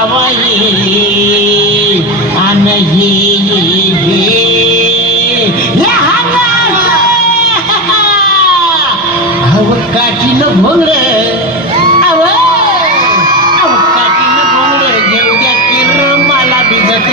जावाई आन काठीनं भोंगड काठीनं भोंगड घेऊ द्या किर मला भिजत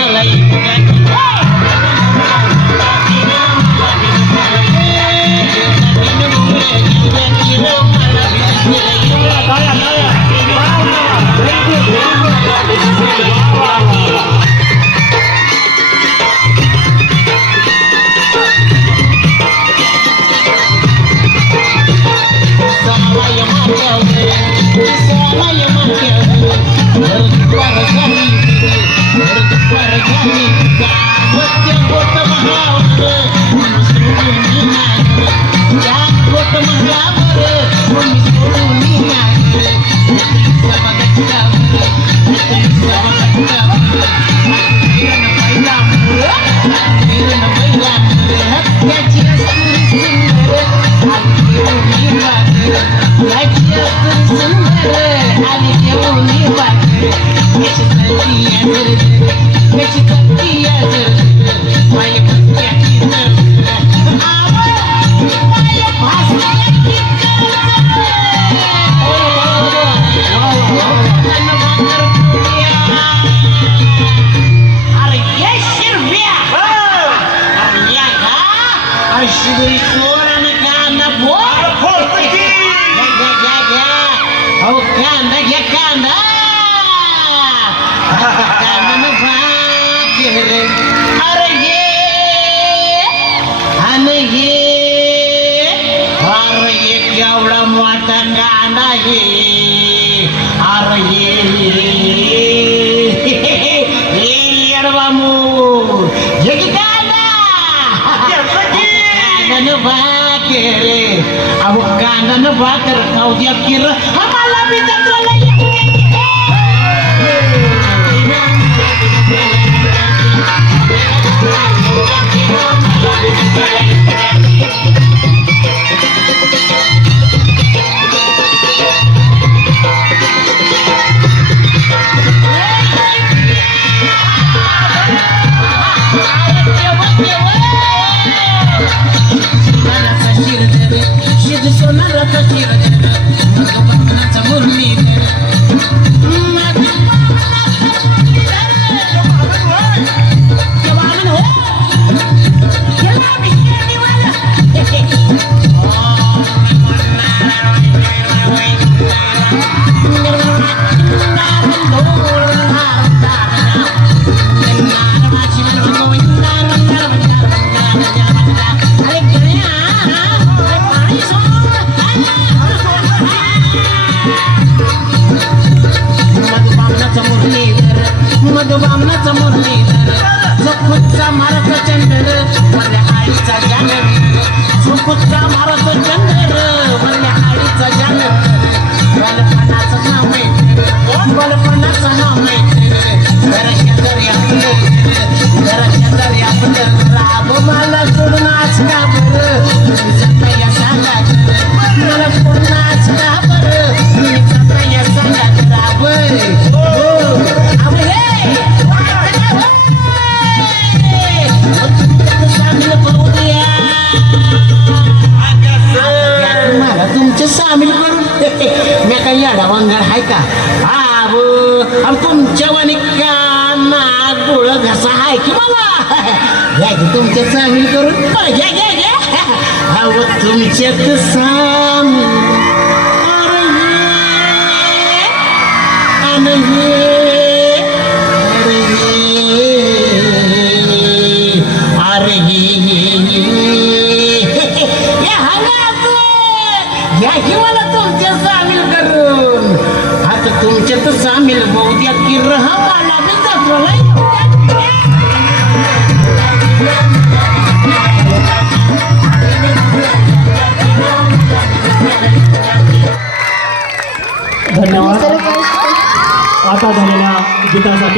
एवढा मोठा कांदा हे अरे येडवा मूळ कांदानं भाके रे अहो कांदानं भाकर खाऊ द्या किर आम्हाला बी मधुबामनाचा मुरलीधर सुखुचा मारत चंद्र वल्ल्या आईचा जानर सुखुचा मारत चंद्र वल्ल्या आईचा जानर बलपणाचं नाव आहे बलपणाचं नाव आहे घराच्या आपलं राब मला सोडून आज का बरं जाता या सांगा मला सोडून आज का बरं जाता या सांगा राब सामील करून मी काही याडा वांगड आहे का हा तुमच्या वाणी काना गोळ घसा आहे की मला घ्या की तुमच्या सामील करून घ्या घ्या घ्या अहो तुमच्यात सामील मला तुमच्या सामील करून आता तुमच्यात सामील होऊ द्या की रहावाला बी जातवाला धन्यवाद. आता झालेल्या गीतासाठी